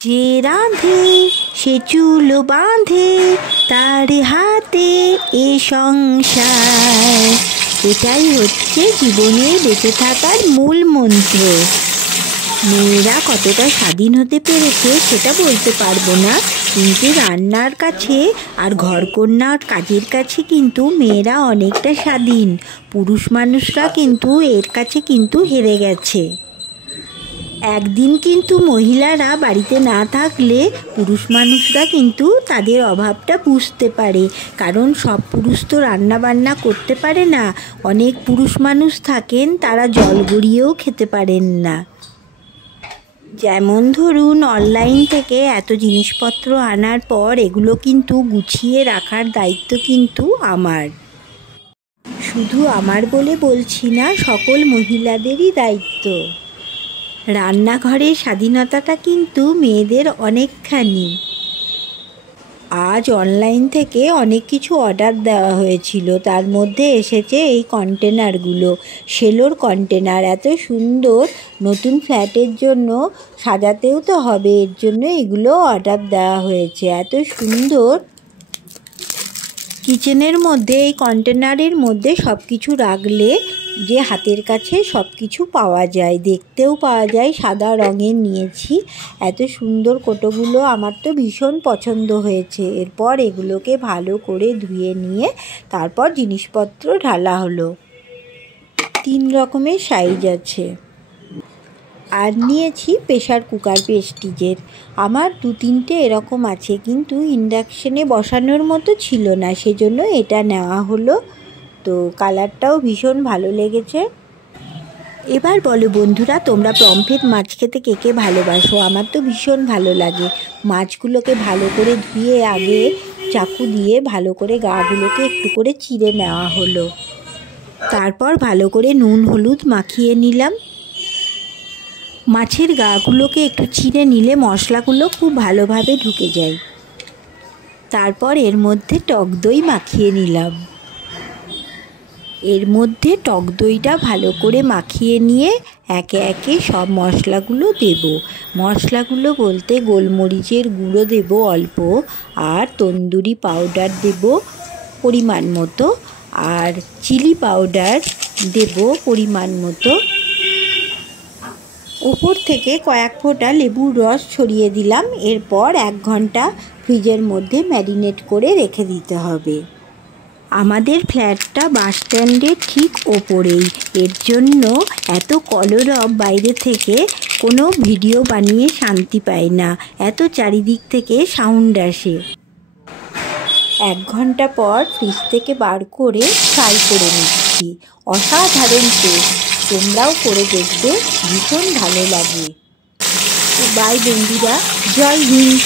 যে রাঁধে সে চুলো বাঁধে তার হাতে এ সংসার। এটাই হচ্ছে জীবনে বেঁচে থাকার মূল মন্ত্র। মেয়েরা কতটা স্বাধীন হতে পেরেছে সেটা বলতে পারবো না, কিন্তু রান্নার কাছে আর ঘরকন্যার কাজের কাছে কিন্তু মেয়েরা অনেকটা স্বাধীন। পুরুষ মানুষরা কিন্তু এর কাছে কিন্তু হেরে গেছে। একদিন কিন্তু মহিলারা বাড়িতে না থাকলে পুরুষ মানুষরা কিন্তু তাদের অভাবটা বুঝতে পারে, কারণ সব পুরুষ তো রান্না বান্না করতে পারে না। অনেক পুরুষ মানুষ থাকেন তারা জল গড়িয়েও খেতে পারেন না। যেমন ধরুন, অনলাইন থেকে এত জিনিসপত্র আনার পর এগুলো কিন্তু গুছিয়ে রাখার দায়িত্ব কিন্তু আমার। শুধু আমার বলে বলছি না, সকল মহিলাদেরই দায়িত্ব। রান্নাঘরের স্বাধীনতাটা কিন্তু মেয়েদের অনেকখানি। আজ অনলাইন থেকে অনেক কিছু অর্ডার দেওয়া হয়েছিল, তার মধ্যে এসেছে এই কন্টেনারগুলো, সেলোর কন্টেনার। এত সুন্দর, নতুন ফ্ল্যাটের জন্য সাজাতেও তো হবে, এর জন্য এগুলো অর্ডার দেওয়া হয়েছে। এত সুন্দর কিচেনের মধ্যে এই কন্টেনারের মধ্যে সব কিছু রাখলে যে হাতের কাছে সব কিছু পাওয়া যায়, দেখতেও পাওয়া যায়। সাদা রঙের নিয়েছি। এত সুন্দর কোটোগুলো আমার তো ভীষণ পছন্দ হয়েছে। এরপর এগুলোকে ভালো করে ধুয়ে নিয়ে তারপর জিনিসপত্র ঢালা হলো। 3 রকমের সাইজ আছে। আর নিয়েছি প্রেশার কুকার প্রেস্টিজের। আমার 2-3টে এরকম আছে, কিন্তু ইন্ডাকশানে বসানোর মতো ছিল না, সেজন্য এটা নেওয়া হলো। তো কালারটাও ভীষণ ভালো লেগেছে। এবার বলো বন্ধুরা, তোমরা পমফ্রেট মাছ খেতে কে কে ভালোবাসো? আমার তো ভীষণ ভালো লাগে। মাছগুলোকে ভালো করে ধুয়ে আগে চাকু দিয়ে ভালো করে গাগুলোকে একটু করে চিড়ে নেওয়া হলো। তারপর ভালো করে নুন হলুদ মাখিয়ে নিলাম। মাছের গাগুলোকে একটু চিড়ে নিলে মশলাগুলো খুব ভালোভাবে ঢুকে যায়। তারপর এর মধ্যে টক দই মাখিয়ে নিলাম। এর মধ্যে টক দইটা ভালো করে মাখিয়ে নিয়ে একে একে সব মশলাগুলো দেব। মশলাগুলো বলতে গোলমরিচের গুঁড়ো দেব অল্প, আর তন্দুরি পাউডার দেব পরিমাণ মতো, আর চিলি পাউডার দেব পরিমাণ মতো। ওপর থেকে কয়েক ফোঁটা লেবুর রস ছড়িয়ে দিলাম। এরপর 1 ঘন্টা ফ্রিজের মধ্যে ম্যারিনেট করে রেখে দিতে হবে। আমাদের ফ্ল্যাটটা বাস স্ট্যান্ডের ঠিক ওপরেই, এর জন্য এত কলরব, বাইরে থেকে কোনো ভিডিও বানিয়ে শান্তি পায় না, এত চারিদিক থেকে সাউন্ড আসে। 1 ঘন্টা পর ফ্রিজ থেকে বার করে ফ্রাই করে নিচ্ছি। অসাধারণ টেস্ট, তোমরাও করে দেখবে, ভীষণ ভালো লাগে। বাই বন্ধুরা, জয় হিন্দ।